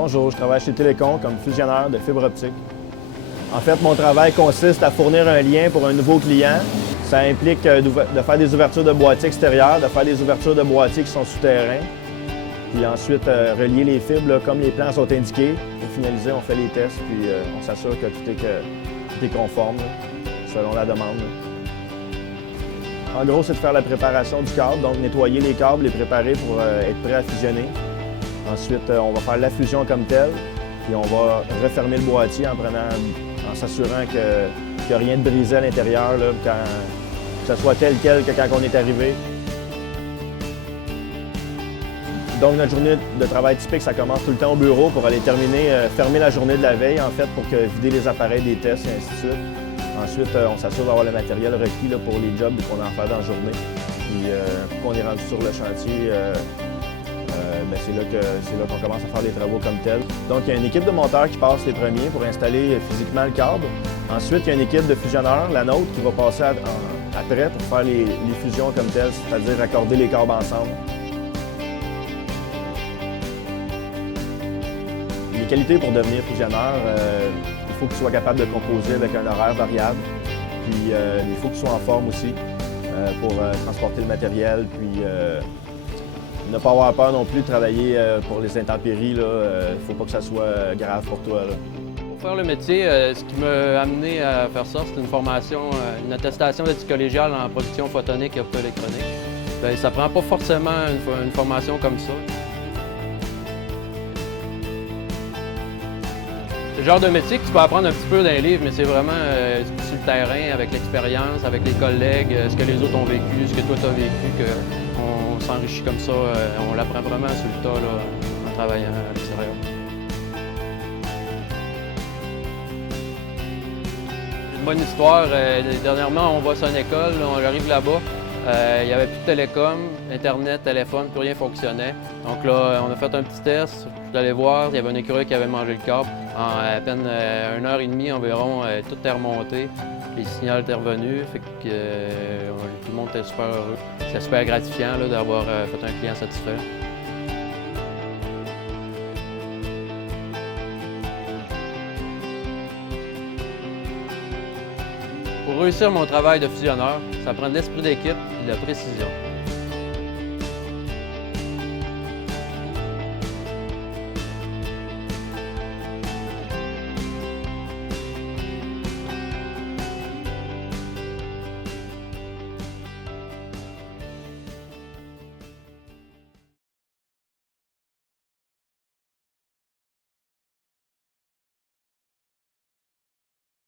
Bonjour, je travaille chez Télécom comme fusionneur de fibre optique. En fait, mon travail consiste à fournir un lien pour un nouveau client. Ça implique de faire des ouvertures de boîtiers extérieurs, de faire des ouvertures de boîtiers qui sont souterrains, puis ensuite relier les fibres là, comme les plans sont indiqués. Pour finaliser, on fait les tests, puis on s'assure que tout est conforme là, selon la demande. En gros, c'est de faire la préparation du câble, donc nettoyer les câbles, les préparer pour être prêt à fusionner. Ensuite, on va faire la fusion comme telle, puis on va refermer le boîtier en s'assurant qu'il n'y a rien de brisé à l'intérieur, que ce soit tel quel que quand on est arrivé. Donc, notre journée de travail typique, ça commence tout le temps au bureau pour aller fermer la journée de la veille, en fait, pour vider les appareils des tests et ainsi de suite. Ensuite, on s'assure d'avoir le matériel requis là, pour les jobs qu'on a à faire dans la journée. Puis, quand on est rendu sur le chantier, c'est là qu'on commence à faire les travaux comme tels. Donc, il y a une équipe de monteurs qui passe les premiers pour installer physiquement le câble. Ensuite, il y a une équipe de fusionneurs, la nôtre, qui va passer après pour faire les fusions comme telles, c'est-à-dire accorder les câbles ensemble. Les qualités pour devenir fusionneur, il faut que tu sois capable de composer avec un horaire variable. Puis, il faut que tu sois en forme aussi pour transporter le matériel. Puis, ne pas avoir peur non plus de travailler pour les intempéries. Il ne faut pas que ça soit grave pour toi. Là. Pour faire le métier, ce qui m'a amené à faire ça, c'est une formation, une attestation d'éthique collégiale en production photonique et optoélectronique. Bien, ça ne prend pas forcément une formation comme ça. C'est le genre de métier que tu peux apprendre un petit peu dans les livres, mais c'est vraiment sur le terrain, avec l'expérience, avec les collègues, ce que les autres ont vécu, ce que toi tu as vécu, qu'on s'enrichit comme ça. On l'apprend vraiment sur le tas là, en travaillant à l'extérieur. Une bonne histoire. Dernièrement, on va sur une école, on arrive là-bas. Il n'y avait plus de télécom, Internet, téléphone, plus rien fonctionnait. Donc là, on a fait un petit test. Je suis allé voir, il y avait un écureuil qui avait mangé le câble. En à peine 1h30 environ, tout est remonté. Les signaux étaient revenus, fait que tout le monde était super heureux. C'est super gratifiant d'avoir fait un client satisfait. Pour réussir mon travail de fusionneur, ça prend de l'esprit d'équipe et de la précision.